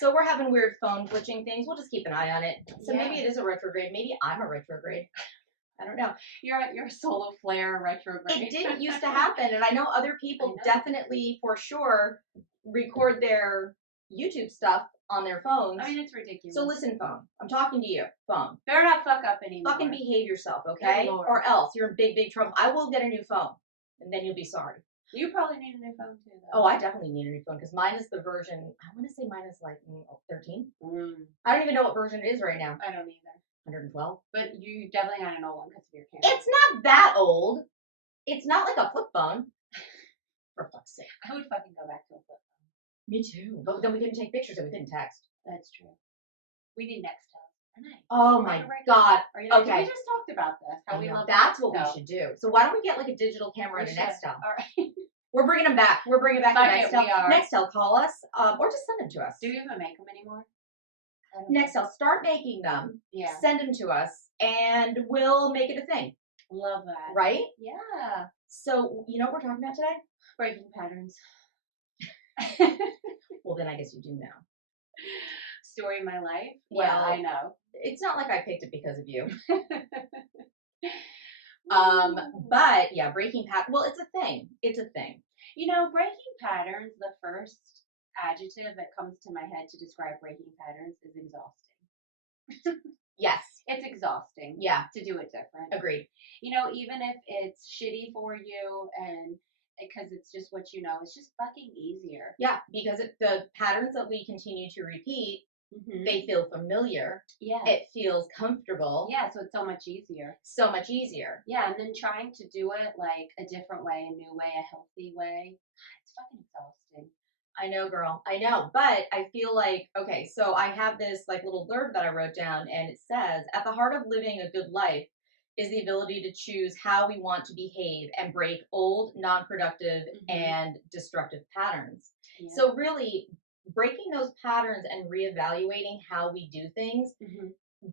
So we're having weird phone glitching things. We'll just keep an eye on it. So Yeah. maybe it is a retrograde. Maybe I'm a retrograde. I don't know. You're a solar flare retrograde. It didn't used to happen, and I know other people definitely, for sure, record their YouTube stuff on their phones. I mean, it's ridiculous. So listen, phone. I'm talking to you, phone. Better not fuck up anymore. Fucking behave yourself, okay? Or else you're in big, big trouble. I will get a new phone, and then you'll be sorry. You probably need a new phone too, though. Oh, I definitely need a new phone because mine is the version. I want to say mine is like 13. I don't even know what version it is right now. I don't either. 112. But you definitely got an old one because of your camera. It's not that old. It's not like a flip phone. For fuck's sake. I would fucking go back to a flip phone. Me too. But then we couldn't take pictures and we couldn't text. That's true. We need Nextel. Oh my god. Okay. We just talked about this. How we love That's what we should do. So why don't we get like a digital camera and a Nextel? All right. We're bringing them back. We're bringing back the Nextel. Nextel, call us or just send them to us. Do you even make them anymore? Nextel, start making them. Yeah. Send them to us, and we'll make it a thing. Love that. Right? Yeah. So, you know what we're talking about today? Breaking patterns. Well, then I guess you do know. Story of my life? Well, yeah, I know. It's not like I picked it because of you. But yeah, breaking pattern. Well, it's a thing. It's a thing. You know, breaking patterns, the first adjective that comes to my head to describe breaking patterns is exhausting. Yes. It's exhausting. Yeah. To do it different. Agreed. You know, even if it's shitty for you and because it's just what you know, it's just fucking easier. Yeah, because the patterns that we continue to repeat, they feel familiar. Yeah. It feels comfortable. Yeah, so it's so much easier. So much easier. Yeah, and then trying to do it like a different way, a new way, a healthy way. It's fucking exhausting. I know, girl. I know. But I feel like, okay, so I have this like little blurb that I wrote down, and it says, at the heart of living a good life is the ability to choose how we want to behave and break old, non-productive, and destructive patterns. Yeah. So really, breaking those patterns and reevaluating how we do things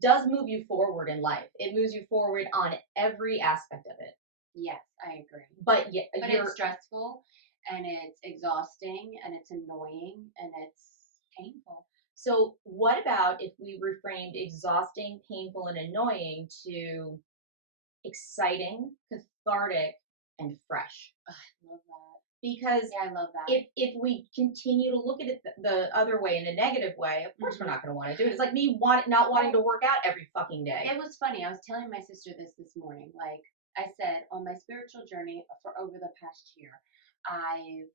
does move you forward in life. It moves you forward on every aspect of it. Yes, I agree. But yeah, but it's stressful, and it's exhausting, and it's annoying, and it's painful. So what about if we reframed exhausting, painful, and annoying to exciting, cathartic, and fresh? I love that. Because I love that. If we continue to look at it the other way, in a negative way, of course we're not going to want to do it. It's like me not wanting to work out every fucking day. It was funny. I was telling my sister this morning. Like I said, on my spiritual journey for over the past year, I've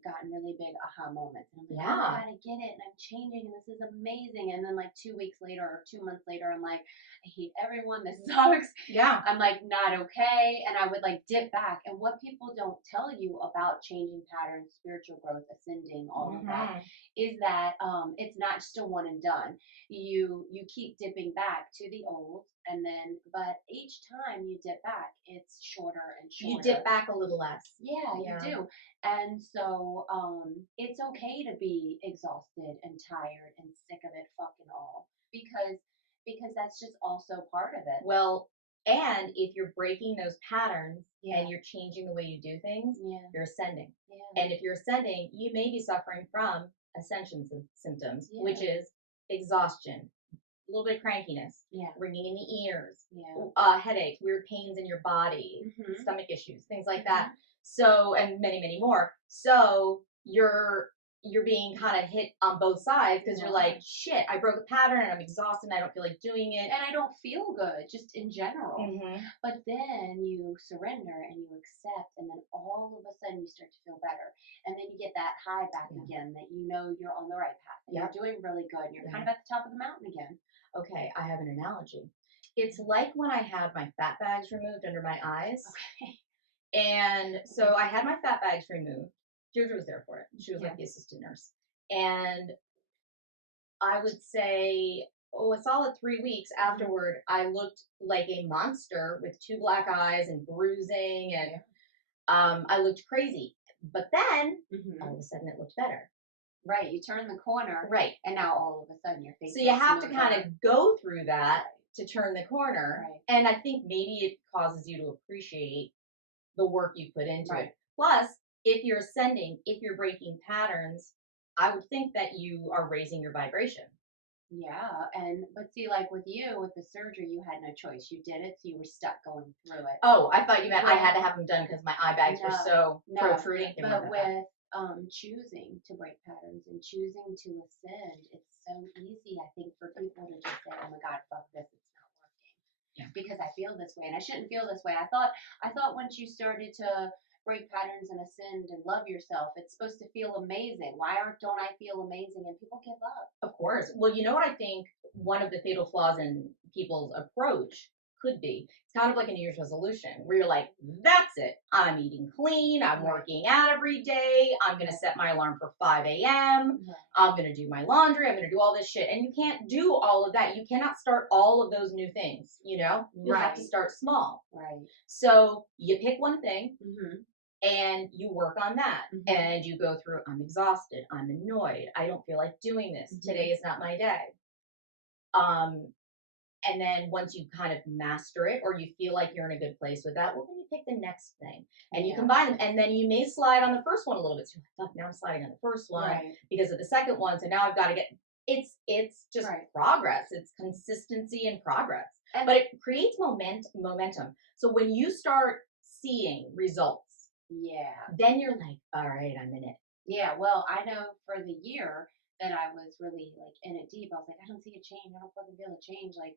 gotten really big aha moments. And I'm like, oh, I gotta get it, and I'm changing, and this is amazing. And then like 2 weeks later or 2 months later, I'm like, I hate everyone. This sucks. Yeah. I'm like not okay. And I would like dip back. And what people don't tell you about changing patterns, spiritual growth, ascending, all of that, is that it's not just a one and done. You keep dipping back to the old. And then, but each time you dip back, it's shorter and shorter. You dip back a little less. Yeah, you do. And so, it's okay to be exhausted and tired and sick of it fucking all. Because that's just also part of it. Well, and if you're breaking those patterns and you're changing the way you do things, you're ascending. Yeah. And if you're ascending, you may be suffering from ascension symptoms, which is exhaustion, a little bit of crankiness, ringing in the ears, headaches, weird pains in your body, stomach issues, things like that. So, and many, many more. So you're being kind of hit on both sides because you're like, shit, I broke a pattern and I'm exhausted and I don't feel like doing it. And I don't feel good, just in general. But then you surrender and you accept, and then all of a sudden you start to feel better. And then you get that high back again that you know you're on the right path. And you're doing really good. And you're kind of at the top of the mountain again. Okay, I have an analogy. It's like when I had my fat bags removed under my eyes. Okay. And so I had my fat bags removed. Deirdre was there for it. She was like the assistant nurse. And I would say, a solid 3 weeks afterward, I looked like a monster with 2 black eyes and bruising, and I looked crazy. But then, all of a sudden, it looked better. Right, you turn the corner. Right. And now all of a sudden your face. So you have to kind of go through that to turn the corner. Right. And I think maybe it causes you to appreciate the work you put into it. Plus, if you're ascending, if you're breaking patterns, I would think that you are raising your vibration. Yeah, and but see, like with you, with the surgery, you had no choice. You did it, so you were stuck going through it. Oh, I thought you meant I With had to have them done because my eye bags were no, so no, protruding. They weren't but that bad. with choosing to break patterns and choosing to ascend, it's so easy, I think, for people to just say, "Oh my God, fuck this, it's not working," Yeah. because I feel this way and I shouldn't feel this way. I thought once you started to break patterns and ascend and love yourself, it's supposed to feel amazing. Why aren't don't I feel amazing? And people give up. Of course. Well, you know what I think one of the fatal flaws in people's approach could be? It's kind of like a New Year's resolution where you're like, that's it. I'm eating clean. I'm Right. working out every day. I'm going to set my alarm for 5 a.m. Right. I'm going to do my laundry. I'm going to do all this shit. And you can't do all of that. You cannot start all of those new things, you know? You have to Right. start small. Right. So you pick one thing Mm-hmm. and you work on that, and you go through, I'm exhausted, I'm annoyed, I don't feel like doing this, today is not my day. um and then once you kind of master it, or you feel like you're in a good place with that, well, then you pick the next thing and you combine them, and then you may slide on the first one a little bit. So like, now I'm sliding on the first one because of the second one, so now I've got to get, it's just progress, it's consistency and progress. But it creates momentum. So when you start seeing results, then you're like, all right, I'm in it. Yeah, well, I know for the year that I was really like in it deep, I was like, I don't see a change. I don't fucking feel a change. Like,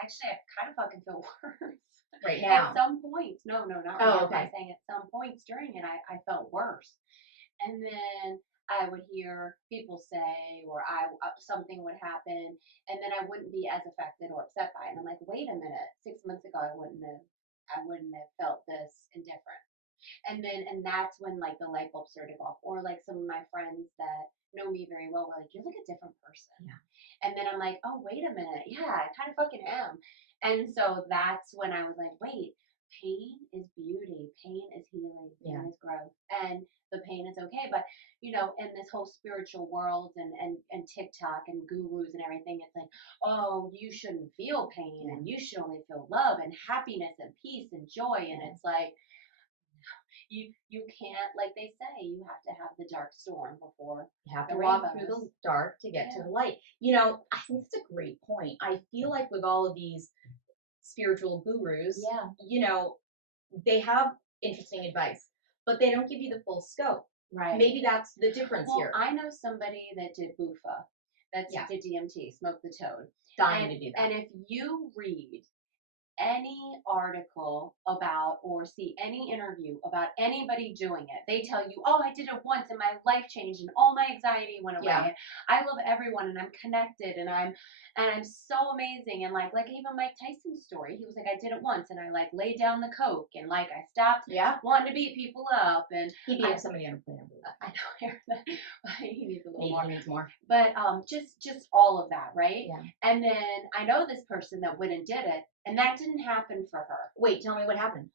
actually, I kind of fucking feel worse. Right now. At some points, no, not right now. Okay. I'm saying at some points during it, I felt worse. And then I would hear people say, or something would happen, and then I wouldn't be as affected or upset by it. And I'm like, wait a minute, 6 months ago, I wouldn't have felt this indifferent. And that's when like the light bulb started to go off. Or like some of my friends that know me very well were like, you're like a different person. Yeah. And then I'm like, oh wait a minute, yeah, I kind of fucking am. And so that's when I was like, wait, pain is beauty, pain is healing, pain is growth, and the pain is okay. But you know, in this whole spiritual world and TikTok and gurus and everything, it's like, oh, you shouldn't feel pain and you should only feel love and happiness and peace and joy. And it's like, you can't, like they say, you have to have the dark storm before you have the to walk rainbows. through the dark to get to the light. You know, I think it's a great point. I feel like with all of these spiritual gurus, you know, they have interesting advice, but they don't give you the full scope. Right. Maybe that's the difference here. I know somebody that did Bufa, that did DMT, Smoke the Toad. Dying to do that. And if you read any article about or see any interview about anybody doing it, they tell you, oh, I did it once and my life changed and all my anxiety went away. Yeah. I love everyone and I'm connected and I'm so amazing. And like even Mike Tyson's story, he was like, I did it once and I like laid down the coke and like I stopped wanting to beat people up. And he beat up somebody on a plane. I know he needs a little more. He needs more. But just all of that, right? Yeah. And then I know this person that went and did it, and that didn't happen for her. Wait, tell me what happened.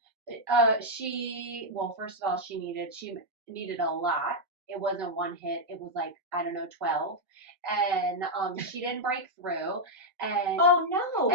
First of all, she needed a lot. It wasn't one hit. It was like, I don't know, 12. And she didn't break through. And oh no.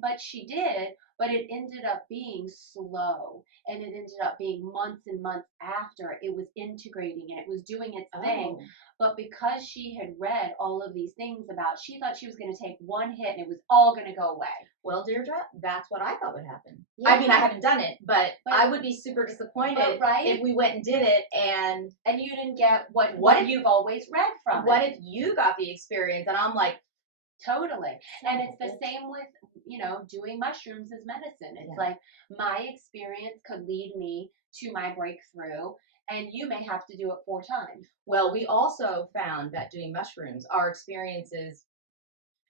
But she did, but it ended up being slow. And it ended up being months and months after it was integrating and it was doing its thing. But because she had read all of these things she thought she was going to take one hit and it was all going to go away. Well, Deirdre, that's what I thought would happen. Yeah. I mean, I haven't done it, but I would be super disappointed if we went and did it and you didn't get what you've always read from what if you got the experience and I'm like, totally. And it's the same with, doing mushrooms as medicine. It's like my experience could lead me to my breakthrough and you may have to do it 4 times. Well, we also found that doing mushrooms, our experiences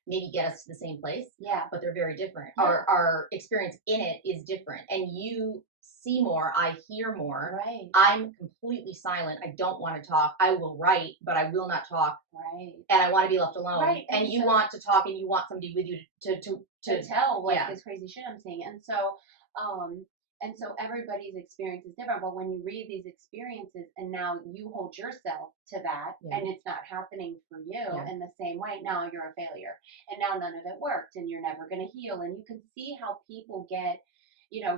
maybe get us to the same place. Yeah. But they're very different. Yeah. Our experience in it is different. And you see more, I hear more. Right. I'm completely silent. I don't want to talk. I will write, but I will not talk. Right. And I want to be left alone. Right. And you want to talk and you want somebody with you to tell this crazy shit I'm seeing. And so everybody's experience is different, but when you read these experiences and now you hold yourself to that and it's not happening for you in the same way, now you're a failure. And now none of it worked and you're never going to heal. And you can see how people get,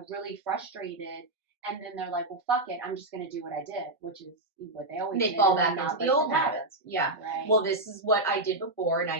really frustrated and then they're like, well, fuck it, I'm just going to do what I did, which is what they always They did, fall and back then into not the break old the pattern. habits. Yeah. Right. Well, this is what I did before, and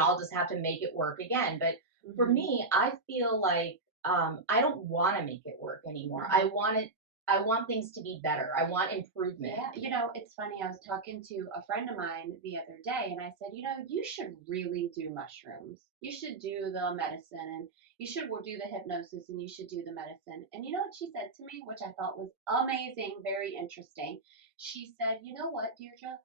I'll just have to make it work again. But for me, I feel like I don't want to make it work anymore. I want things to be better. I want improvement. Yeah, it's funny. I was talking to a friend of mine the other day, and I said, you should really do mushrooms. You should do the medicine, and you should do the hypnosis, and you should do the medicine. And you know what she said to me, which I thought was amazing, very interesting. She said, you know what, Deirdre?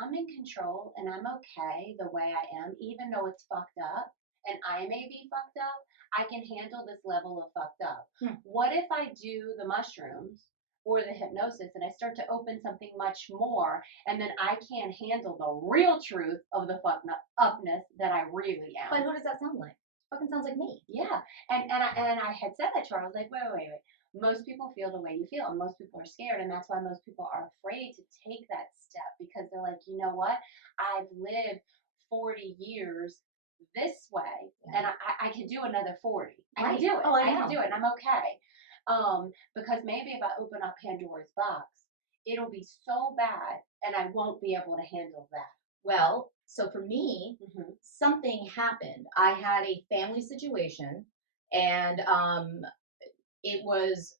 I'm in control, and I'm okay the way I am, even though it's fucked up, and I may be fucked up. I can handle this level of fucked up. What if I do the mushrooms or the hypnosis and I start to open something much more, and then I can't handle the real truth of the fucked upness that I really am? But who does that sound like? Fucking sounds like me. Yeah, and I had said that to her. I was like, wait. Most people feel the way you feel, and most people are scared, and that's why most people are afraid to take that step, because they're like, you know what? I've lived 40 years this way, and I can do another 40. I can do it. Oh, I can do it, and I'm okay. Because maybe if I open up Pandora's box, it'll be so bad, and I won't be able to handle that. Well, so for me, something happened. I had a family situation, and it was,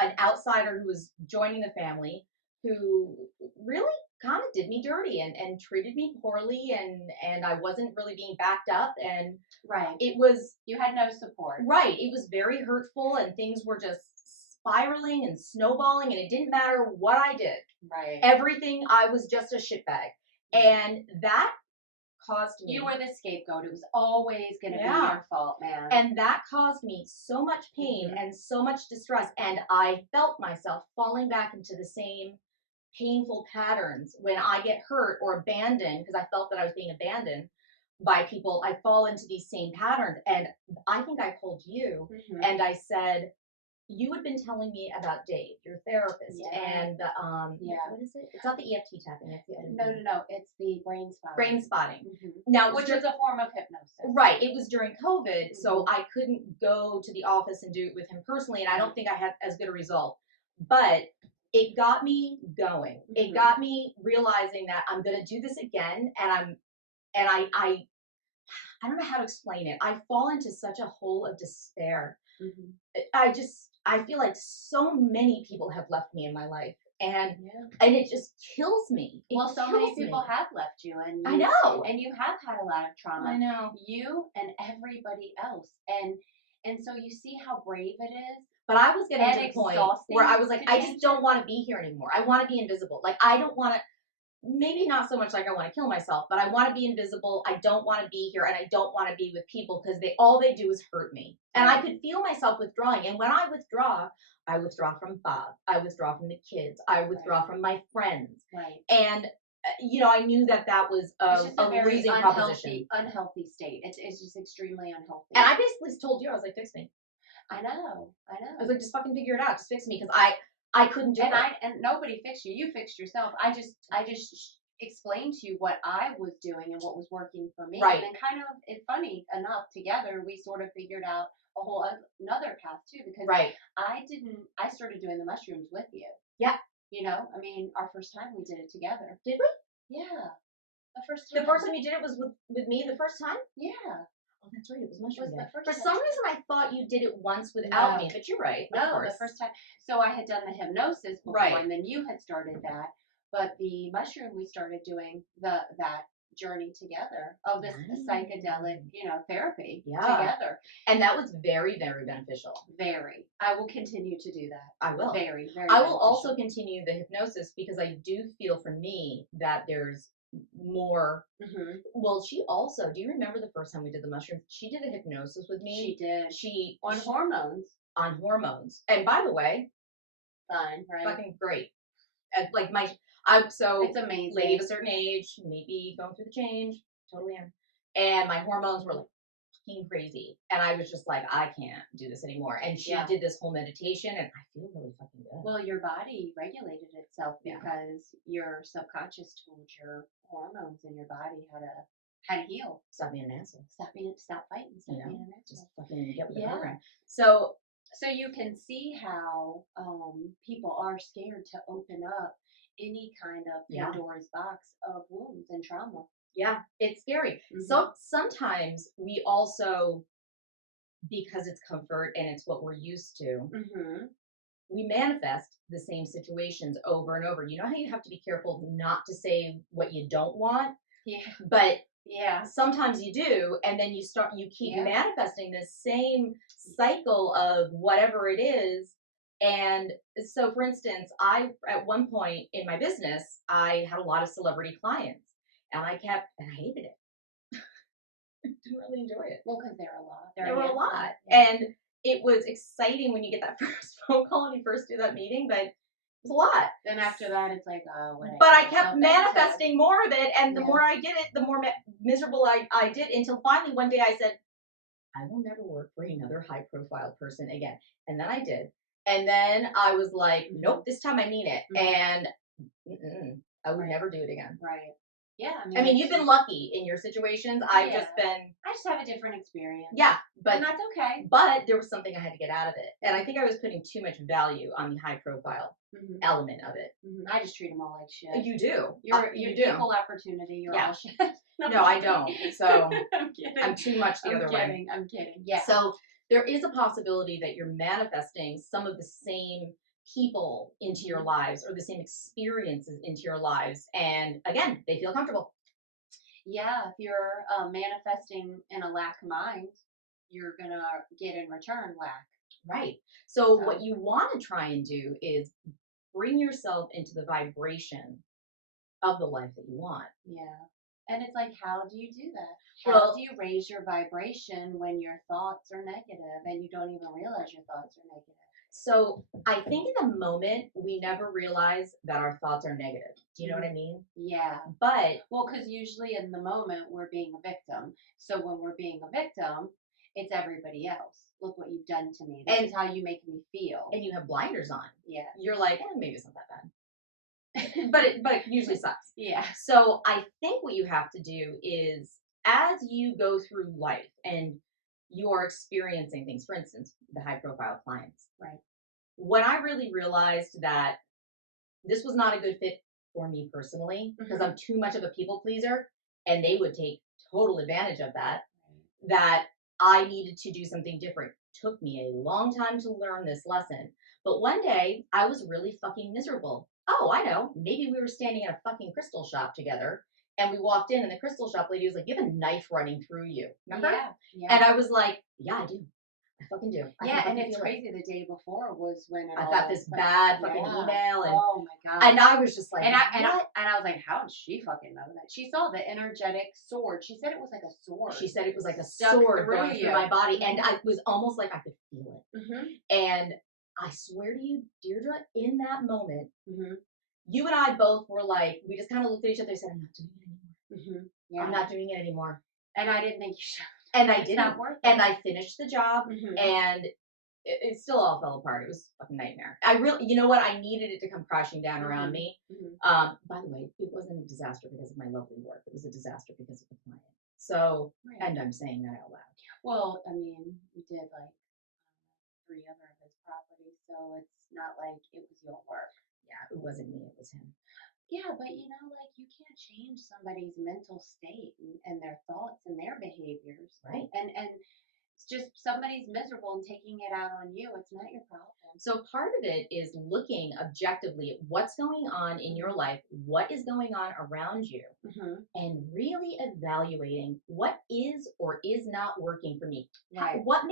an outsider who was joining the family who really kind of did me dirty and treated me poorly, and I wasn't really being backed up, and it was, you had no support. Right. It was very hurtful, and things were just spiraling and snowballing, and it didn't matter what I did. Right. Everything, I was just a shitbag. And that caused me. You were the scapegoat. It was always going to be your fault, man. And that caused me so much pain and so much distress. And I felt myself falling back into the same painful patterns when I get hurt or abandoned, because I felt that I was being abandoned by people. I fall into these same patterns. And I think I called you and I said, you had been telling me about Dave, your therapist, and what is it? It's not the EFT tapping. It's the other No. It's the brain spotting. Brain spotting. Now, which is a form of hypnosis. Right. It was during COVID, so I couldn't go to the office and do it with him personally, and I don't think I had as good a result. But it got me going. It got me realizing that I'm going to do this again, and I don't know how to explain it. I fall into such a hole of despair. I feel like so many people have left me in my life, and it just kills me. So many people have left you, and I know, and you have had a lot of trauma. I know, you and everybody else, and so you see how brave it is. But I was getting to the point where I was like, I just don't want to be here anymore. I want to be invisible. Like, I don't want to. Maybe not so much like I want to kill myself, but I want to be invisible. I don't want to be here, and I don't want to be with people because all they do is hurt me. And I could feel myself withdrawing. And when I withdraw from Bob. I withdraw from the kids. I withdraw from my friends. Right. And I knew that was a losing proposition. Unhealthy state. It's just extremely unhealthy. And I basically told you, I was like, fix me. I know. I was like, just fucking figure it out. Just fix me, because I couldn't do it. And nobody fixed you. You fixed yourself. I just explained to you what I was doing and what was working for me. Right. And then kind of, it's funny enough, together we sort of figured out a whole another path too, because I started doing the mushrooms with you. Yeah. I mean, our first time we did it together. Did we? Yeah. The first time. The first time you did it was with me the first time? Yeah. Oh, that's right. It was mushroom. For some reason, I thought you did it once without me, but you're right. No, the first time. So I had done the hypnosis before, and then you had started that. But the mushroom, we started doing that journey together of this psychedelic, therapy together. And that was very, very beneficial. Very. I will continue to do that. I will. Very, very I will also continue the hypnosis, because I do feel for me that there's more. Well, she also, do you remember the first time we did the mushrooms? She did a hypnosis with me. She did. On hormones. And by the way, fine, right? Fucking great. Like it's amazing. Lady of a certain age, maybe going through the change, totally am. And my hormones were like fucking crazy. And I was just like, I can't do this anymore. And she did this whole meditation, and I feel really fucking good. Well, your body regulated itself because your subconscious told your hormones in your body how to heal. Stop being an asshole. Stop fighting. Stop being an asshole. Just fucking get with the program. So So you can see how people are scared to open up any kind of Pandora's box of wounds and trauma. Yeah, it's scary. So sometimes we also, because it's comfort and it's what we're used to, we manifest the same situations over and over. You know how you have to be careful not to say what you don't want? Yeah. But sometimes you do, and then you keep manifesting this same cycle of whatever it is. And so, for instance, at one point in my business, I had a lot of celebrity clients, and I hated it. Didn't really enjoy it. Well, because there were a lot. And it was exciting when you get that first phone call and you first do that meeting, but it was a lot. Then after that, it's like, oh, what? But I kept manifesting more of it, and the more I did it, the more miserable I did, until finally one day I said, I will never work for another high-profile person again. And then I did. And then I was like, nope, this time I mean it. And I would never do it again. Right. Yeah. I mean, you've been lucky in your situations. I just have a different experience. Yeah, but and that's okay. But there was something I had to get out of it, and I think I was putting too much value on the high profile element of it. I just treat them all like shit. You do. You're equal opportunity. You're all shit. No, I don't. So I'm kidding. I'm too much the other way. I'm kidding. Yeah. So there is a possibility that you're manifesting some of the same people into your lives, or the same experiences into your lives, and again, they feel comfortable. Yeah, if you're manifesting in a lack mind, you're gonna get in return lack. Right. So what you want to try and do is bring yourself into the vibration of the life that you want. Yeah. And it's like, how do you do that? How do you raise your vibration when your thoughts are negative and you don't even realize your thoughts are negative? So I think in the moment, we never realize that our thoughts are negative. Do you know what I mean? Yeah. But because usually in the moment, we're being a victim. So when we're being a victim, it's everybody else. Look what you've done to me. This is how you make me feel. And you have blinders on. Yeah. You're like, maybe it's not that bad. but it usually sucks. Yeah. So I think what you have to do is, as you go through life and you are experiencing things, for instance, the high profile clients. Right. When I really realized that this was not a good fit for me personally, because I'm too much of a people pleaser, and they would take total advantage of that, that I needed to do something different. Took me a long time to learn this lesson. But one day, I was really fucking miserable. Oh, I know. Maybe we were standing in a fucking crystal shop together, and we walked in, and the crystal shop lady was like, you have a knife running through you. Remember? Yeah. And I was like, yeah, I do. I fucking do. And it's crazy. The day before was when I got this bad fucking email, and oh my god, and I was just like, and I was like, how did she fucking know that? She saw the energetic sword. She said it was like a sword. She said it was like a sword going through my body, and I was almost like I could feel it. And I swear to you, Deirdre, in that moment, you and I both were like, we just kind of looked at each other and said, I'm not doing it anymore. I'm not doing it anymore. And I didn't think you should. And I didn't. And I finished the job, and it still all fell apart. It was a fucking nightmare. I really, you know what? I needed it to come crashing down around me. By the way, it wasn't a disaster because of my lovely work. It was a disaster because of the client. So, and I'm saying that out loud. Well, I mean, we did like 3 other of his properties, so it's not like it was your work. Yeah, it wasn't me. It was him. Yeah, but you know, like you can't change somebody's mental state and their thoughts and their behaviors. Right. And it's just somebody's miserable and taking it out on you. It's not your problem. So part of it is looking objectively at what's going on in your life, what is going on around you, and really evaluating what is or is not working for me. Right. What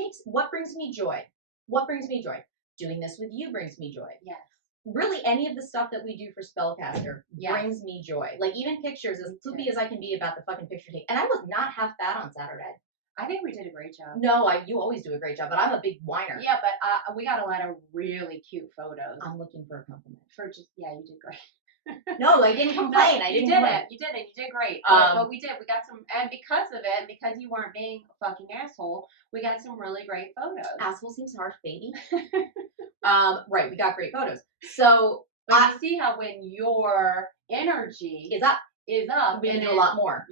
brings me joy? What brings me joy? Doing this with you brings me joy. Yes. Really, any of the stuff that we do for Spellcaster brings me joy. Like even pictures, as poopy as I can be about the fucking picture take. And I was not half bad on Saturday. I think we did a great job. No, you always do a great job, but I'm a big whiner. Yeah, but we got a lot of really cute photos. I'm looking for a compliment. You did great. No, I didn't complain. You did it. You did great. But we did. We got some, and because of it, and because you weren't being a fucking asshole, we got some really great photos. Asshole seems harsh, baby. Right, we got great photos. So, but you see how when your energy is up, we can do a lot more.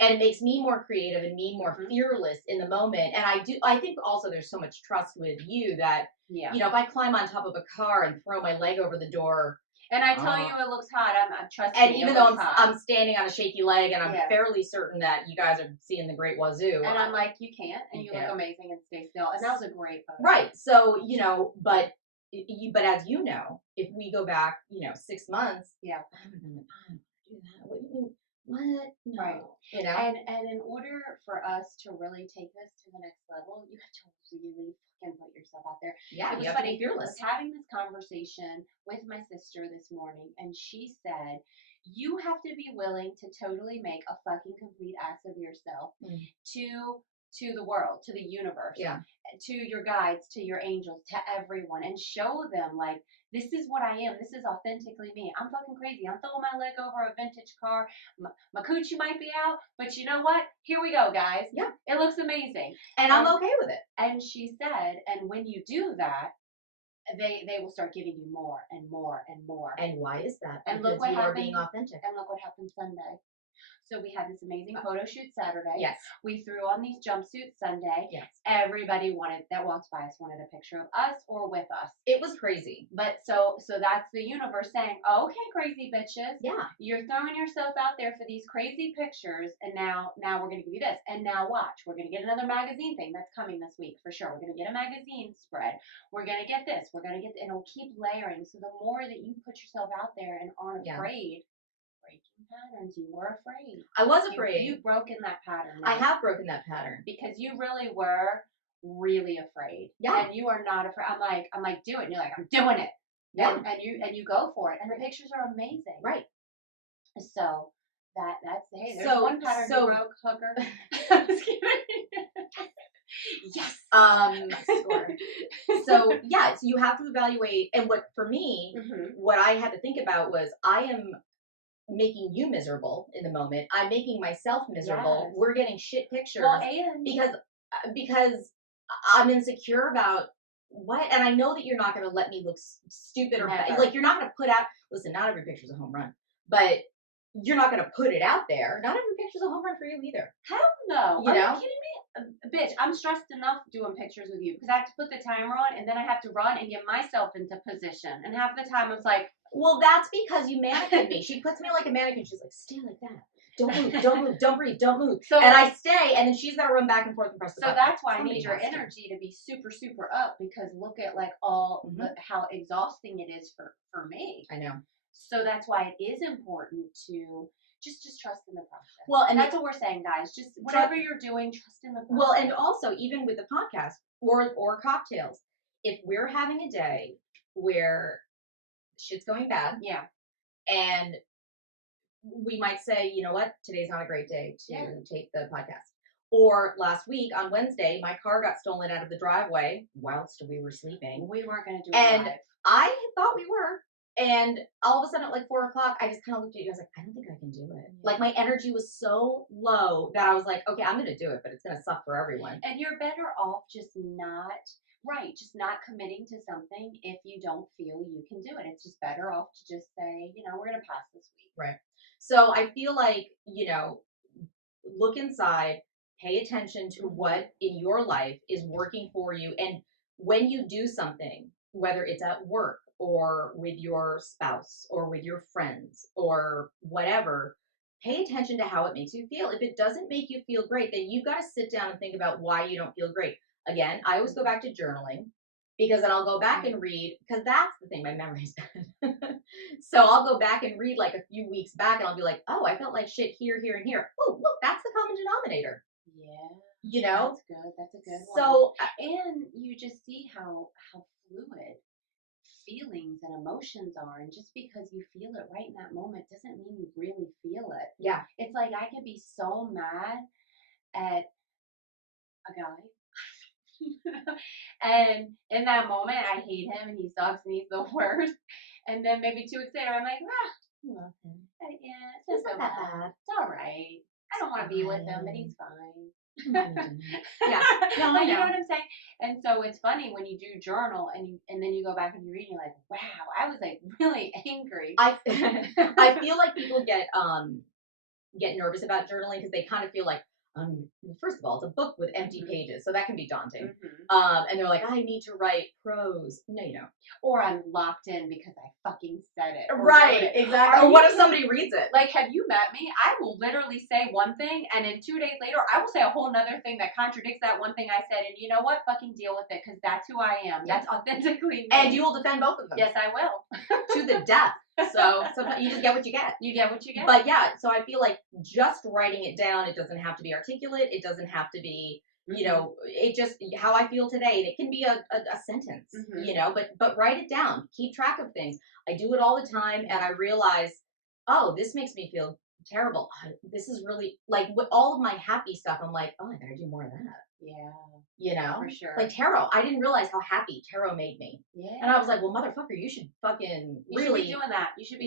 And it makes me more creative and me more fearless in the moment. And I think also there's so much trust with you that, you know, if I climb on top of a car and throw my leg over the door, and I tell you it looks hot, I'm trusting. And even though I'm standing on a shaky leg and I'm fairly certain that you guys are seeing the Great Wazoo. And I'm like, you can't, and you look amazing and stay still. And that was a great photo. Right. So, you know, but as you know, if we go back, you know, 6 months, yeah. I would have been like, I don't do that. What do you mean? What? No. Right. You know? And in order for us to really take this to the next level, you have to really fucking put yourself out there. Yeah, it was you have funny. to be fearless. I was having this conversation with my sister this morning, and she said, you have to be willing to totally make a fucking complete ass of yourself to the world, to the universe, to your guides, to your angels, to everyone, and show them, like, this is what I am. This is authentically me. I'm fucking crazy. I'm throwing my leg over a vintage car. My coochie might be out, but you know what? Here we go, guys. Yeah. It looks amazing. And I'm okay with it. And she said, and when you do that, they will start giving you more and more and more. And why is that? And because look what you happened, are being authentic. And look what happened Sunday. So we had this amazing photo shoot Saturday. Yes. We threw on these jumpsuits Sunday. Yes. Everybody that walks by us wanted a picture of us or with us. It was crazy. But so that's the universe saying, okay, crazy bitches. Yeah. You're throwing yourself out there for these crazy pictures, and now we're going to give you this. And now watch. We're going to get another magazine thing that's coming this week for sure. We're going to get a magazine spread. We're going to get this. We're going to get, and it'll keep layering. So the more that you put yourself out there and aren't afraid, breaking patterns. You were afraid. I was afraid. You've broken that pattern. Now. I have broken that pattern because you really were really afraid. Yeah. And you are not afraid. I'm like, do it. And you're like, I'm doing it. Yeah. And you go for it. And the pictures are amazing. Right. So that's hey, there's one pattern you broke, hooker. I'm just kidding. Yes. Score. So yeah, so you have to evaluate, and what for me, what I had to think about was I am making you miserable in the moment. I'm making myself miserable. Yes. We're getting shit pictures. Well, and because I'm insecure about what, and I know that you're not going to let me look stupid or like you're not going to put out. Listen, not every picture's a home run, but you're not going to put it out there. Not every picture's a home run for you either. Hell no. You know? Are you kidding me? Bitch, I'm stressed enough doing pictures with you because I have to put the timer on and then I have to run and get myself into position. And half the time it's like, well, that's because you mannequin me. She puts me like a mannequin. She's like, stay like that. Don't move, don't move, don't breathe, don't move. So, and I stay, and then she's got to run back and forth and press the button. So that's why I need your energy to be super, super up, because look at like all how exhausting it is for me. I know. So that's why it is important to just trust in the process. Well, and that's what we're saying, guys. Just whatever you're doing, trust in the process. Well, and also even with the podcast or cocktails, if we're having a day where shit's going bad, and we might say, you know what, today's not a great day to tape the podcast. Or last week on Wednesday, my car got stolen out of the driveway whilst we were sleeping. We weren't going to do it live. And I thought we were. And all of a sudden at like 4 o'clock, I just kind of looked at you. I was like, I don't think I can do it. Like my energy was so low that I was like, okay, I'm going to do it, but it's going to suck for everyone. And you're better off just not committing to something if you don't feel you can do it. It's just better off to just say, you know, we're going to pass this week. Right. So I feel like, you know, look inside, pay attention to what in your life is working for you. And when you do something, whether it's at work or with your spouse or with your friends or whatever, pay attention to how it makes you feel. If it doesn't make you feel great, then you've got to sit down and think about why you don't feel great. Again, I always go back to journaling, because then I'll go back and read, because that's the thing, my memory's bad. So I'll go back and read like a few weeks back and I'll be like, oh, I felt like shit here, here, and here. Oh, look, that's the common denominator. Yeah. You know? That's good. That's a good one. So, and you just see how fluid feelings and emotions are. And just because you feel it right in that moment doesn't mean you really feel it. Yeah. It's like I could be so mad at a guy. And in that moment, I hate him and he sucks and he's the worst. And then maybe 2 weeks later, I'm like, I love him. Yeah, it's not that bad. It's all right. I don't want to be with him, but he's fine. Yeah, no, I know. You know what I'm saying? And so it's funny when you do journal and then you go back and you read and you're like, wow, I was like really angry. I feel like people get get nervous about journaling because they kind of feel like, first of all, it's a book with empty pages, so that can be daunting. And they're like, I need to write prose. No, you don't. Or I'm locked in because I fucking said it. Right, exactly. Or what if somebody reads it? Like, have you met me? I will literally say one thing, and then 2 days later, I will say a whole nother thing that contradicts that one thing I said. And you know what? Fucking deal with it, because that's who I am. That's authentically me. And you will defend both of them. Yes, I will. To the death. So sometimes you just get what you get. You get what you get. But yeah, so I feel like just writing it down, it doesn't have to be articulate. It doesn't have to be, you know, it just how I feel today. And it can be a sentence, you know, but write it down. Keep track of things. I do it all the time, and I realize, oh, this makes me feel terrible. This is really like with all of my happy stuff. I'm like, oh, I gotta do more of that. Yeah. You know? For sure. Like tarot. I didn't realize how happy tarot made me. Yeah. And I was like, well, motherfucker, you should fucking really be doing that. You should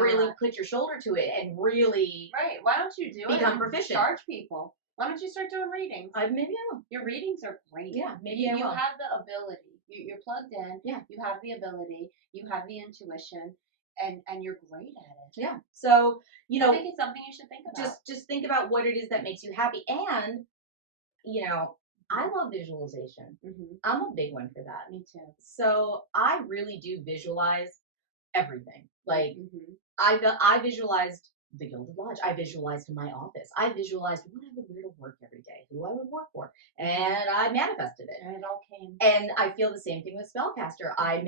really put your shoulder to it and really Right. Why don't you do become proficient? Charge people. Why don't you start doing readings? Maybe I will. Your readings are great. Yeah, maybe I will. You have the ability. You're plugged in. Yeah. You have the ability. You have the intuition. And you're great at it. Yeah. So, you know, I think it's something you should think about. Just think about what it is that makes you happy. And, you know, I love visualization. I'm a big one for that. Me too. So I really do visualize everything. Like I visualized the Gilded Lodge. I visualized my office. I visualized what I would wear to work every day, who I would work for, and I manifested it. And it all came. And I feel the same thing with Spellcaster. I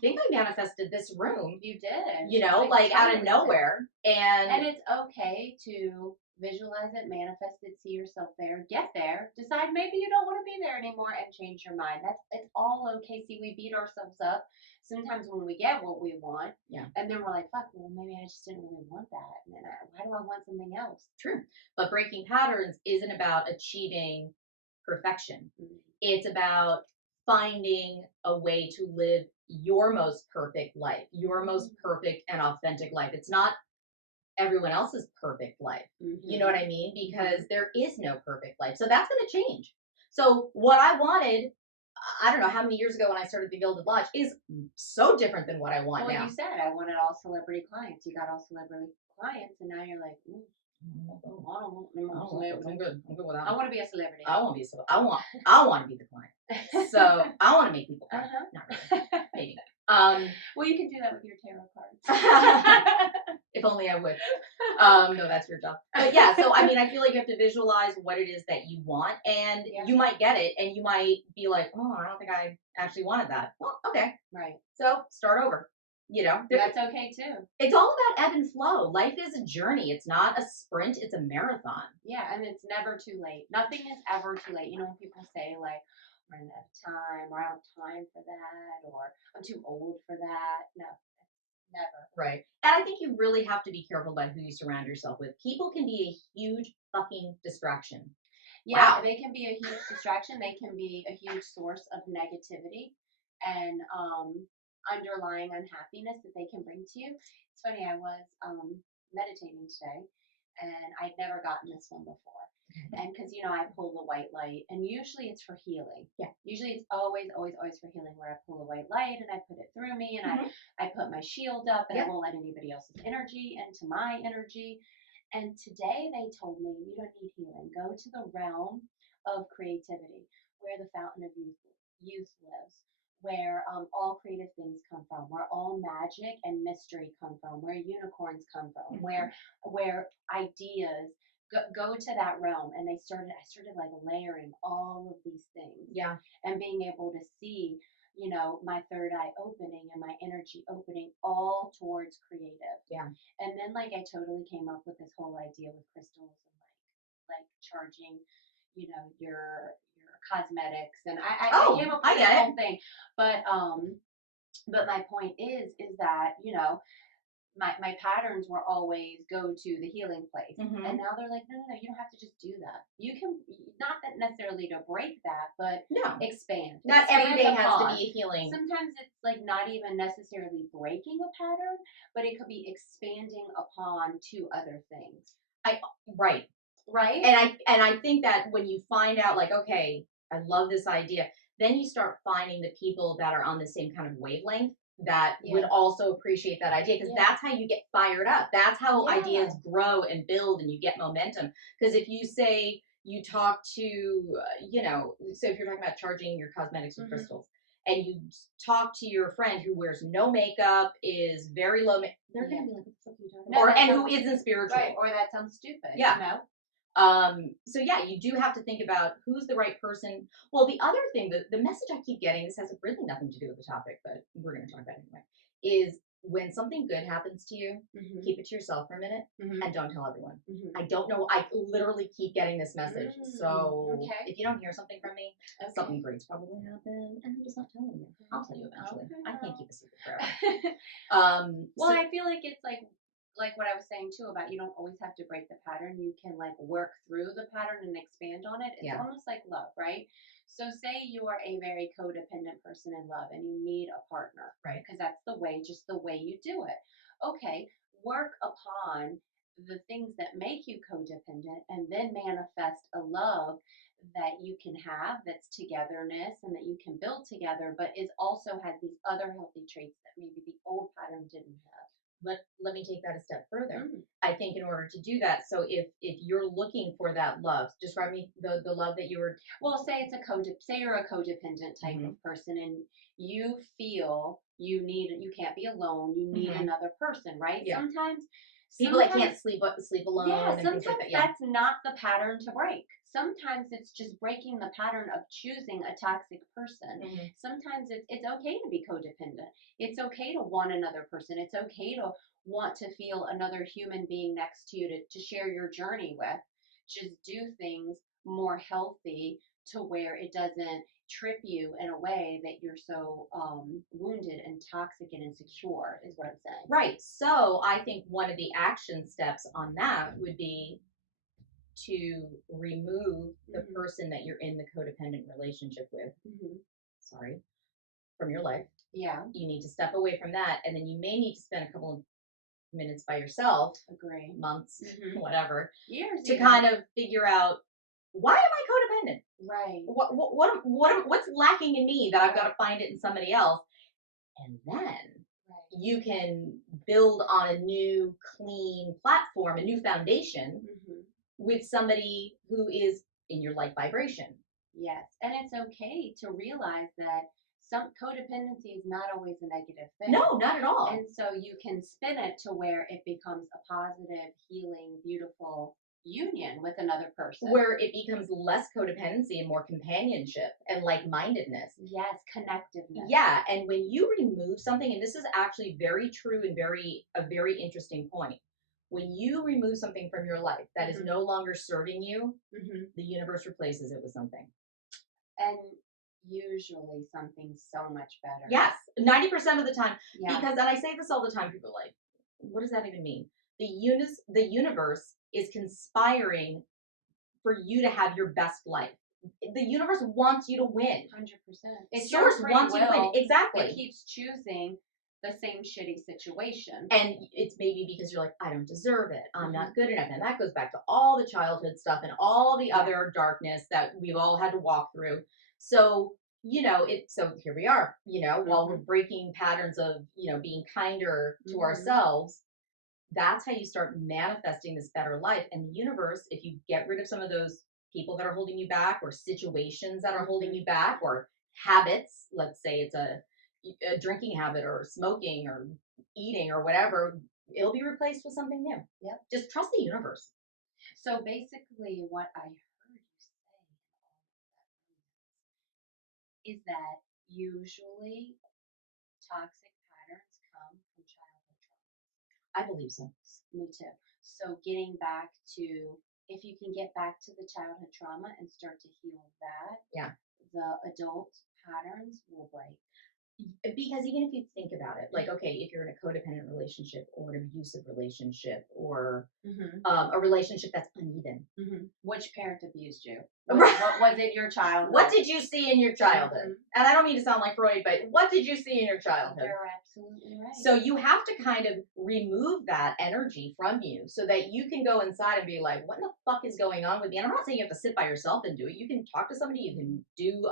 think I manifested this room. You did. You know, like out of nowhere. And it's okay to visualize it, manifest it, see yourself there, get there, decide maybe you don't want to be there anymore, and change your mind. It's all okay. See, we beat ourselves up sometimes when we get what we want, and then we're like, fuck, well, maybe I just didn't really want that, and then why do I want something else? True. But breaking patterns isn't about achieving perfection. It's about finding a way to live your most perfect life, your most perfect and authentic life. It's not everyone else's perfect life. You know what I mean? Because there is no perfect life. So that's going to change. So what I wanted, I don't know how many years ago when I started the Gilded Lodge, is so different than what I want now. Well, you said I wanted all celebrity clients. You got all celebrity clients, and now you're like, I'm good. I'm good with that. I want to be a celebrity. I want to be a celebrity. I want to be the client. So I want to make people cry. Not really. Maybe. Well, you can do that with your tarot cards. If only I would. No, that's your job. But yeah, so I mean, I feel like you have to visualize what it is that you want, and you might get it, and you might be like, oh, I don't think I actually wanted that. Well, okay. Right. So start over. You know, that's okay too. It's all about ebb and flow. Life is a journey. It's not a sprint. It's a marathon. Yeah, and it's never too late. Nothing is ever too late. You know, when people say like, I don't have time, or I don't have time for that, or I'm too old for that. No, never. Right. And I think you really have to be careful about who you surround yourself with. People can be a huge fucking distraction. Yeah, they can be a huge distraction. They can be a huge source of negativity and underlying unhappiness that they can bring to you. It's funny, I was meditating today, and I'd never gotten this one before. And because, you know, I pull the white light, and usually it's for healing. Yeah. Usually it's always for healing, where I pull the white light and I put it through me, and I put my shield up, and I won't let anybody else's energy into my energy. And today they told me, you don't need healing. Go to the realm of creativity, where the fountain of youth lives, where all creative things come from, where all magic and mystery come from, where unicorns come from, where ideas go to that realm. And I started like layering all of these things. Yeah. And being able to see, you know, my third eye opening and my energy opening all towards creative. Yeah. And then like I totally came up with this whole idea with crystals and like charging, you know, your cosmetics, and I came up with this whole thing. But my point is that, you know, my patterns were always go to the healing place. And now they're like, no, you don't have to just do that. You can, not that necessarily to break that, but expand. Not every day has to be a healing. Sometimes it's like not even necessarily breaking a pattern, but it could be expanding upon to other things. Right. And I think that when you find out, like, okay, I love this idea, then you start finding the people that are on the same kind of wavelength. that would also appreciate that idea, because that's how you get fired up. That's how ideas grow and build and you get momentum. Because if you say you talk to, so if you're talking about charging your cosmetics with crystals, and you talk to your friend who wears no makeup, is very low, they're going to be like, what the fuck are you talking about? And who isn't spiritual. Right, or that sounds stupid. Yeah. You know? So yeah, you do have to think about who's the right person. Well, the other thing, the message I keep getting, this has really nothing to do with the topic, but we're going to talk about it anyway, is when something good happens to you, keep it to yourself for a minute and don't tell everyone. I don't know. I literally keep getting this message. So if you don't hear something from me, something great's probably happened, and I'm just not telling you. I'll tell you eventually. I can't keep a secret forever. Well, I feel like it's like what I was saying too about you don't always have to break the pattern. You can like work through the pattern and expand on it. It's almost like love, right? So say you are a very codependent person in love and you need a partner, right? Because that's just the way you do it. Okay, work upon the things that make you codependent and then manifest a love that you can have that's togetherness and that you can build together, but is also has these other healthy traits that maybe the old pattern didn't have. Let me take that a step further. I think in order to do that, so if you're looking for that love, describe me the love that you were. Well, say you're a codependent type of person, and you feel you can't be alone. You need another person, right? Yeah. Sometimes People that can't sleep alone. Yeah, and sometimes things like that. That's not the pattern to break. Sometimes it's just breaking the pattern of choosing a toxic person. Sometimes it's okay to be codependent. It's okay to want another person. It's okay to want to feel another human being next to you to share your journey with. Just do things more healthy to where it doesn't trip you in a way that you're so wounded and toxic and insecure is what I'm saying. Right. So I think one of the action steps on that would be to remove the person that you're in the codependent relationship with. From your life. Yeah. You need to step away from that, and then you may need to spend a couple of minutes by yourself. Agree. Months, whatever. Years. To kind of figure out, why am I codependent? Right. What's lacking in me that I've got to find it in somebody else? And then you can build on a new clean platform, a new foundation with somebody who is in your light vibration. Yes. And it's okay to realize that some codependency is not always a negative thing. No, not at all. And so you can spin it to where it becomes a positive, healing, beautiful union with another person. Where it becomes less codependency and more companionship and like-mindedness. Yes, connectiveness. Yeah, and when you remove something, and this is actually very true and a very interesting point. When you remove something from your life that is no longer serving you, the universe replaces it with something. And usually something so much better. Yes, 90% of the time. Yeah. Because, and I say this all the time, people are like, what does that even mean? The universe is conspiring for you to have your best life. The universe wants you to win. 100%. It's Source wants you to win. Exactly. It keeps choosing the same shitty situation. And it's maybe because you're like, I don't deserve it. I'm not good enough. And that goes back to all the childhood stuff and all the other darkness that we've all had to walk through. So, so here we are, while we're breaking patterns of, being kinder to ourselves. That's how you start manifesting this better life. And the universe, if you get rid of some of those people that are holding you back, or situations that are holding you back, or habits, let's say it's a drinking habit or smoking or eating or whatever, it'll be replaced with something new. Yep. Just trust the universe. So basically what I heard you say is that usually toxic patterns come from childhood trauma. I believe so. Me too. So getting back to, if you can get back to the childhood trauma and start to heal that, the adult patterns will break. Because even if you think about it, like, okay, if you're in a codependent relationship or an abusive relationship or a relationship that's uneven, Which parent abused you? Right. What was it your childhood? What did you see in your childhood? And I don't mean to sound like Freud, but what did you see in your childhood? You're absolutely right. So you have to kind of remove that energy from you so that you can go inside and be like, what the fuck is going on with me? And I'm not saying you have to sit by yourself and do it. You can talk to somebody, you can do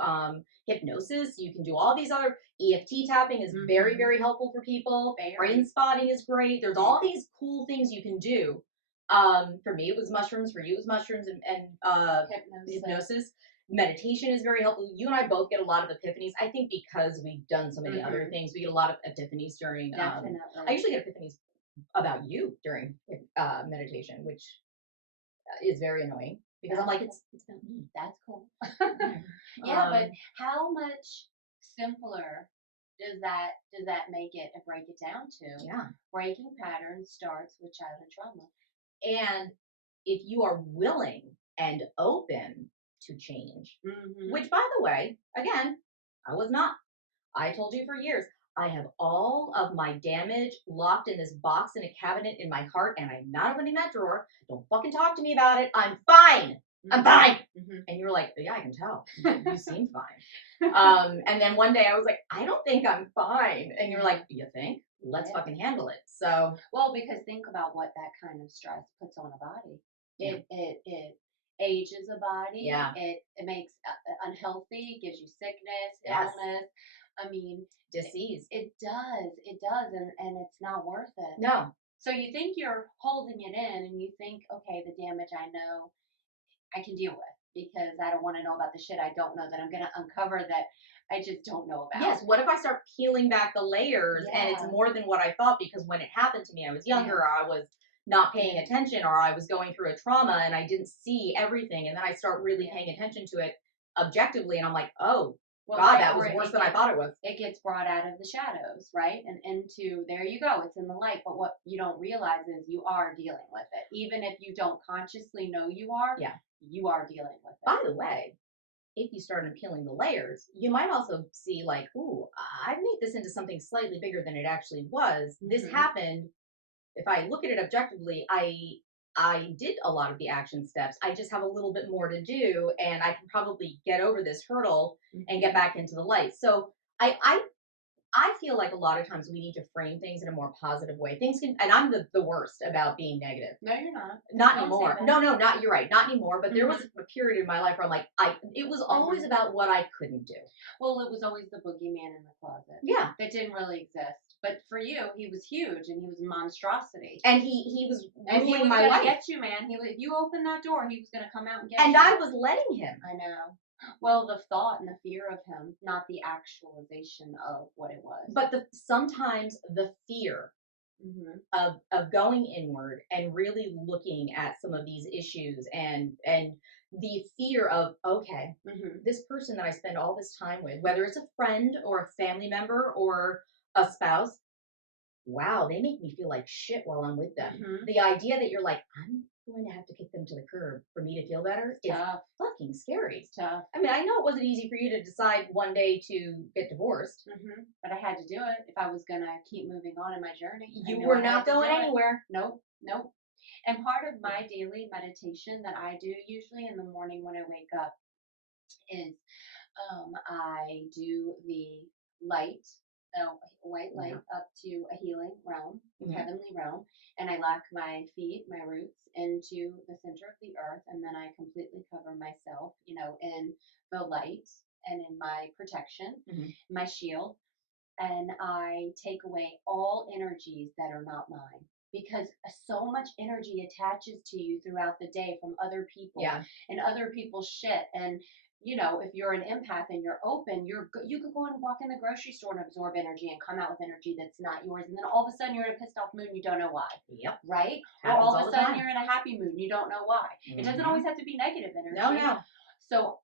hypnosis, you can do all these other EFT tapping is very, very helpful for people. Brain spotting is great. There's all these cool things you can do. For me, it was mushrooms. For you, it was mushrooms and hypnosis. Meditation is very helpful. You and I both get a lot of epiphanies. I think because we've done so many other things, we get a lot of epiphanies during. Definitely. I usually get epiphanies about you during meditation, which is very annoying because I'm like, it's about me. That's cool. Yeah, but how much simpler does that make it and break it down to? Yeah. Breaking patterns starts with childhood trauma. And if you are willing and open to change, which by the way, again, I was not. I told you for years, I have all of my damage locked in this box in a cabinet in my heart, and I'm not opening that drawer. Don't fucking talk to me about it. I'm fine. I'm fine. And you were like, yeah, I can tell. You seem fine. And then one day I was like, I don't think I'm fine. And you were like, you think? Let's fucking handle it. So, well, because think about what that kind of stress puts on a body. It ages a body. Yeah. It makes unhealthy, gives you sickness, illness. I mean, disease. It does, and it's not worth it. No. So you think you're holding it in, and you think, okay, the damage I know I can deal with because I don't want to know about the shit I don't know that I'm going to uncover that I just don't know about. Yes. What if I start peeling back the layers and it's more than what I thought? Because when it happened to me, I was younger, or I was not paying attention, or I was going through a trauma and I didn't see everything. And then I start really paying attention to it objectively, and I'm like, oh, well, God, that was worse than I thought it was. It gets brought out of the shadows, right? And into, there you go, it's in the light. But what you don't realize is you are dealing with it. Even if you don't consciously know you are, you are dealing with it. By the way, if you started peeling the layers, you might also see like, ooh, I made this into something slightly bigger than it actually was. This happened. If I look at it objectively, I did a lot of the action steps. I just have a little bit more to do, and I can probably get over this hurdle and get back into the light. So I feel like a lot of times we need to frame things in a more positive way. Things can, and I'm the worst about being negative. No, you're not. Not anymore. No, not, you're right. Not anymore. But there was a period in my life where I'm like, it was always about what I couldn't do. Well, it was always the boogeyman in the closet. Yeah. That didn't really exist. But for you, he was huge and he was a monstrosity. And he was ruining my life. He was going to get you, man. If you opened that door, he was going to come out and get you. And I was letting him. I know. Well, the thought and the fear of him, not the actualization of what it was. But sometimes the fear of going inward and really looking at some of these issues and the fear of, okay, this person that I spend all this time with, whether it's a friend or a family member or a spouse, wow, they make me feel like shit while I'm with them. The idea that you're like, I'm going to have to kick them to the curb for me to feel better is fucking scary. It's tough. I mean, I know it wasn't easy for you to decide one day to get divorced. But I had to do it if I was going to keep moving on in my journey. You were not going anywhere. Nope. And part of my daily meditation that I do usually in the morning when I wake up is I do the light, white light up to a healing realm, heavenly realm, and I lock my feet, my roots into the center of the earth, and then I completely cover myself, in the light and in my protection, my shield, and I take away all energies that are not mine. Because so much energy attaches to you throughout the day from other people and other people's shit. And if you're an empath and you're open, you could go and walk in the grocery store and absorb energy and come out with energy that's not yours. And then all of a sudden you're in a pissed off mood and you don't know why. Yep. Right? Or all of a sudden you're in a happy mood and you don't know why. It doesn't always have to be negative energy. No. So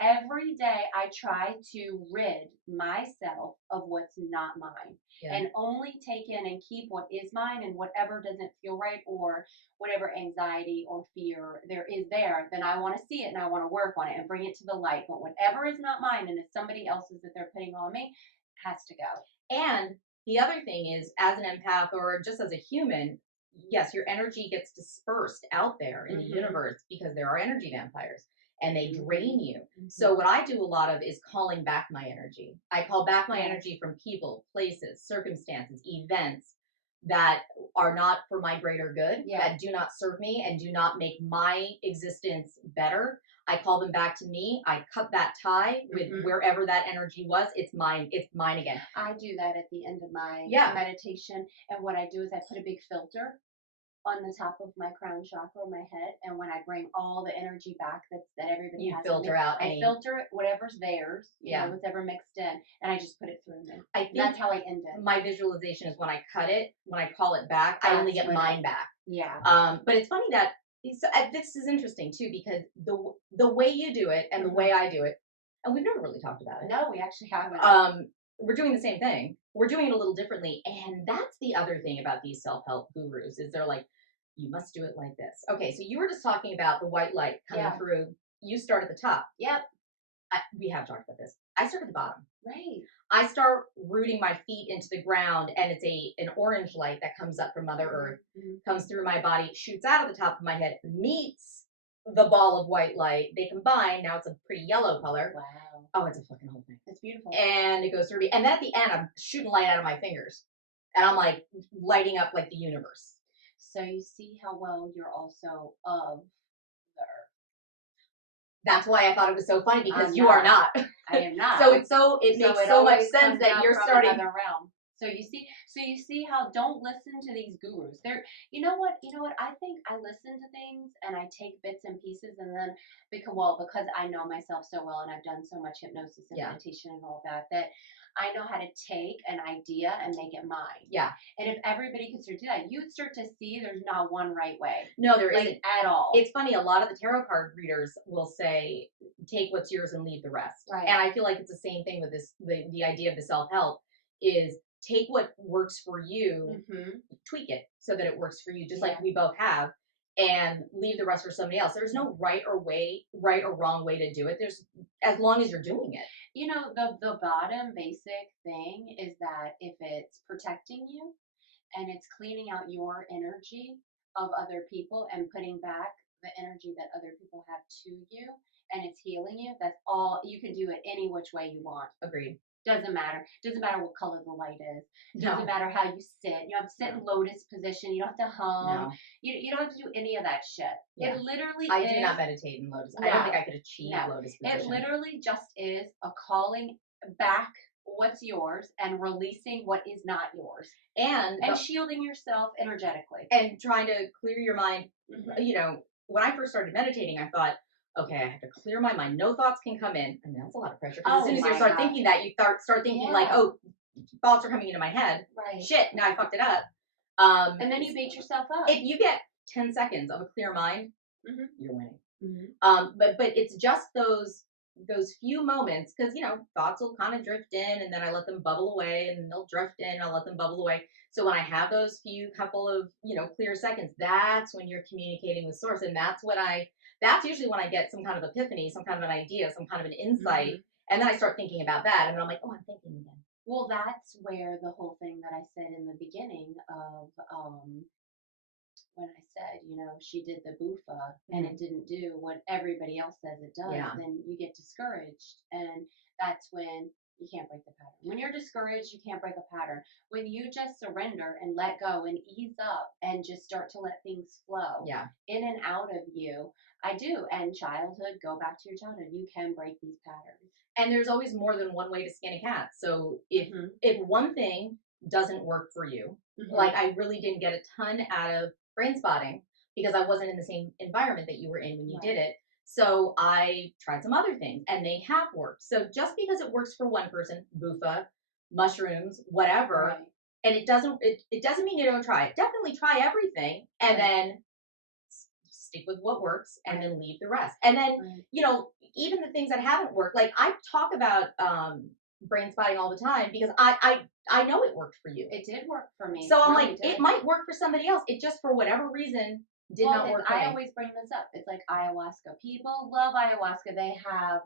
every day I try to rid myself of what's not mine and only take in and keep what is mine, and whatever doesn't feel right or whatever anxiety or fear there is there, then I want to see it and I want to work on it and bring it to the light. But whatever is not mine and it's somebody else's that they're putting on me has to go. And the other thing is, as an empath or just as a human, yes, your energy gets dispersed out there in the Mm-hmm. universe because there are energy vampires and they drain you. Mm-hmm. So what I do a lot of is calling back my energy. I call back my Yes. energy from people, places, circumstances, events that are not for my greater good, Yeah. that do not serve me and do not make my existence better. I call them back to me. I cut that tie with Mm-hmm. wherever that energy was. It's mine. It's mine again. I do that at the end of my Yeah. meditation, and what I do is I put a big filter on the top of my crown chakra, my head, and when I bring all the energy back that everybody You has, filter out I any. filter it, whatever's theirs, Yeah. whatever mixed in, and I just put it through me. I think that's how I end it. my visualization is when I cut it, when I call it back, I only get mine back. Yeah. But it's funny that this is interesting too because the way you do it and the way I do it, and we've never really talked about it. No, we actually haven't. We're doing the same thing. We're doing it a little differently, and that's the other thing about these self-help gurus is they're like, you must do it like this. Okay, so you were just talking about the white light coming through. You start at the top. Yep. We have talked about this. I start at the bottom. Right. I start rooting my feet into the ground, and it's an orange light that comes up from Mother Earth, comes through my body, shoots out of the top of my head, meets the ball of white light. They combine. Now it's a pretty yellow color. Wow. Oh, it's a fucking whole thing. It's beautiful. And it goes through me. And then at the end, I'm shooting light out of my fingers. And I'm like lighting up like the universe. So you see how well you're also of the earth. That's why I thought it was so funny because you are not. I am not. So it makes so much sense that you're starting another realm. So you see how don't listen to these gurus. They're you know what I think I listen to things and I take bits and pieces and then because I know myself so well and I've done so much hypnosis and meditation and all that I know how to take an idea and make it mine. Yeah. And if everybody could start to do that, you'd start to see there's not one right way. No, there isn't at all. It's funny. A lot of the tarot card readers will say, take what's yours and leave the rest. Right. And I feel like it's the same thing with this. The idea of the self-help is take what works for you, tweak it so that it works for you, just like we both have, and leave the rest for somebody else. There's no right or wrong way to do it. There's as long as you're doing it. You know, the bottom basic thing is that if it's protecting you and it's cleaning out your energy of other people and putting back the energy that other people have to you and it's healing you, that's all. You can do it any which way you want. Agreed. Doesn't matter. Doesn't matter what color the light is. Doesn't matter how you sit. You don't have to sit in lotus position. You don't have to hum. No. You don't have to do any of that shit. Yeah. It literally I do not meditate in lotus. No. I don't think I could achieve lotus position. It literally just is a calling back what's yours and releasing what is not yours. And shielding yourself energetically. And trying to clear your mind. You know, when I first started meditating, I thought, okay, I have to clear my mind. No thoughts can come in. And that's a lot of pressure. Because as soon as you start thinking that, you start thinking like, oh, thoughts are coming into my head. Right. Shit, now I fucked it up. And then you beat yourself up. If you get 10 seconds of a clear mind, you're winning. But it's just those few moments, because thoughts will kind of drift in, and then I let them bubble away, and they'll drift in, and I'll let them bubble away. So when I have those few couple of clear seconds, that's when you're communicating with source, and that's usually when I get some kind of epiphany, some kind of an idea, some kind of an insight, and then I start thinking about that, and then I'm like, oh, I'm thinking again. Well, that's where the whole thing that I said in the beginning of when I said, she did the boofa and it didn't do what everybody else says it does, then you get discouraged. And that's when you can't break the pattern. When you're discouraged, you can't break a pattern. When you just surrender and let go and ease up and just start to let things flow in and out of you, I do. And childhood, go back to your childhood. You can break these patterns. And there's always more than one way to skin a cat. So if one thing doesn't work for you, like I really didn't get a ton out of brain spotting because I wasn't in the same environment that you were in when you did it. So I tried some other things and they have worked. So just because it works for one person, boofa, mushrooms, whatever, and it doesn't mean you don't try it. Definitely try everything and then stick with what works and then leave the rest. And then, even the things that haven't worked, like I talk about brain spotting all the time because I know it worked for you. It did work for me. So I'm like, it might work for somebody else. It just, for whatever reason, did not work for me. I always bring this up. It's like ayahuasca. People love ayahuasca. They have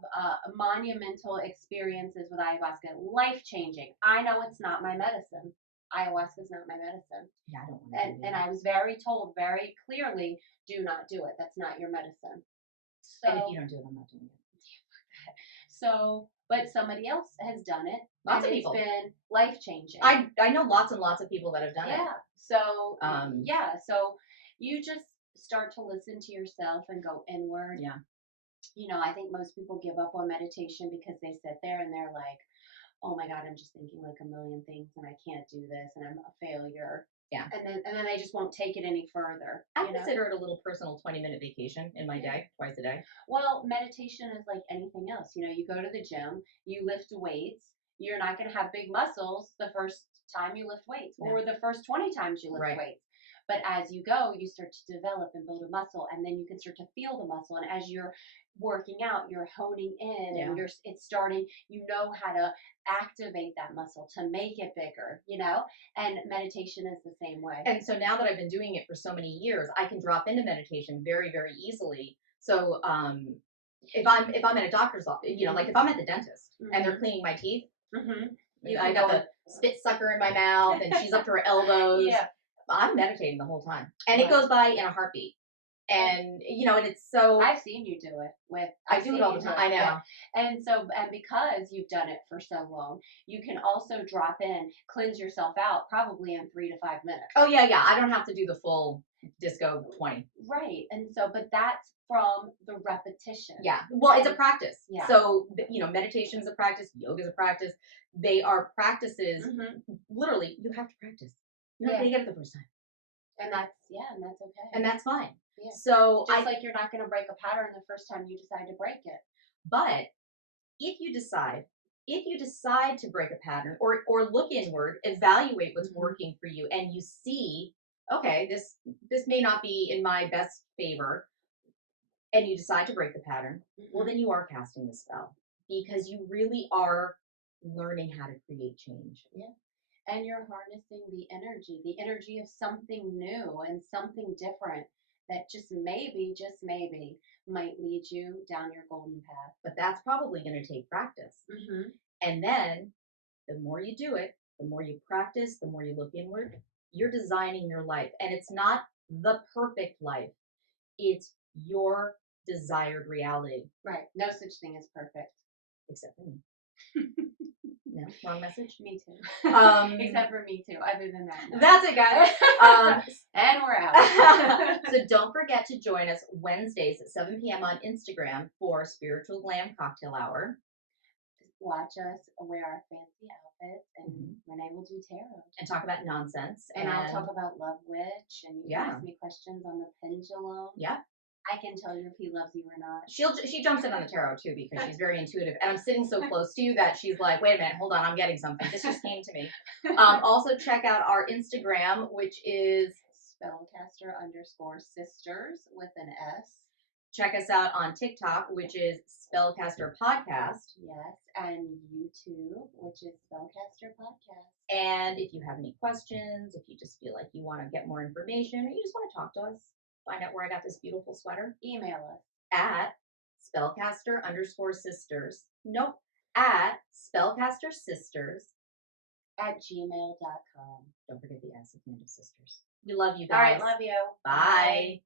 monumental experiences with ayahuasca. Life-changing. I know it's not my medicine. ayahuasca is not my medicine. Yeah, I don't want to do that. And I was very told very clearly, do not do it. That's not your medicine. So, and if you don't do it, I'm not doing it. So, but somebody else has done it. Lots of and people. It's been life changing. I know lots and lots of people that have done it. Yeah. So, So you just start to listen to yourself and go inward. Yeah. You know, I think most people give up on meditation because they sit there and they're like, oh my God, I'm just thinking like a million things and I can't do this and I'm a failure. Yeah. And then they just won't take it any further. I consider it a little personal 20-minute vacation in my day, twice a day. Well, meditation is like anything else. You know, you go to the gym, you lift weights. You're not going to have big muscles the first time you lift weights or the first 20 times you lift weights. But as you go, you start to develop and build a muscle, and then you can start to feel the muscle. And as you're working out, you're honing in, and it's starting. You know how to activate that muscle to make it bigger. You know, and meditation is the same way. And so now that I've been doing it for so many years, I can drop into meditation very, very easily. So if I'm at a doctor's office, you know, like if I'm at the dentist and they're cleaning my teeth, I got the spit sucker in my mouth, and she's up to her elbows. Yeah. I'm meditating the whole time, and it goes by in a heartbeat. And you know, and it's so. I've seen you do it I do it all the time. I know. Yeah. And because you've done it for so long, you can also drop in, cleanse yourself out, probably in 3 to 5 minutes. Oh yeah. I don't have to do the full disco 20. Right. And so, but that's from the repetition. Yeah. Well, it's a practice. Yeah. So you know, meditation is a practice. Yoga is a practice. They are practices. Literally, you have to practice. You're not going to get it the first time. And that's okay. And that's fine. Yeah. So just like you're not going to break a pattern the first time you decide to break it. But if you decide to break a pattern or look inward, evaluate what's working for you, and you see, okay, this may not be in my best favor, and you decide to break the pattern, well, then you are casting the spell, because you really are learning how to create change. Yeah. And you're harnessing the energy of something new and something different that just maybe might lead you down your golden path. But that's probably going to take practice. And then the more you do it, the more you practice, the more you look inward, you're designing your life. And it's not the perfect life. It's your desired reality. Right. No such thing as perfect. Except for me. No, wrong message. Me too. Except for me too. Other than that, no. That's it, guys. And we're out. So don't forget to join us Wednesdays at 7 p.m. on Instagram for Spiritual Glam Cocktail Hour. Watch us wear our fancy outfits, and Renee will do tarot and talk about nonsense. And I'll talk about Love Witch, and you can ask me questions on the pendulum. Yeah. I can tell you if he loves you or not. She jumps in on the tarot too, because she's very intuitive, and I'm sitting so close to you that she's like, wait a minute, hold on, I'm getting something. This just came to me. Also check out our Instagram, which is Spellcaster_sisters with an S. Check us out on TikTok, which is Spellcaster Podcast. Yes, and YouTube, which is Spellcaster Podcast. And if you have any questions, if you just feel like you want to get more information, or you just want to talk to us, find out where I got this beautiful sweater, email us at Spellcaster_sisters. Nope. At Spellcaster_sisters @gmail.com. Don't forget the S at the end of sisters. We love you guys. All right, love you. Bye.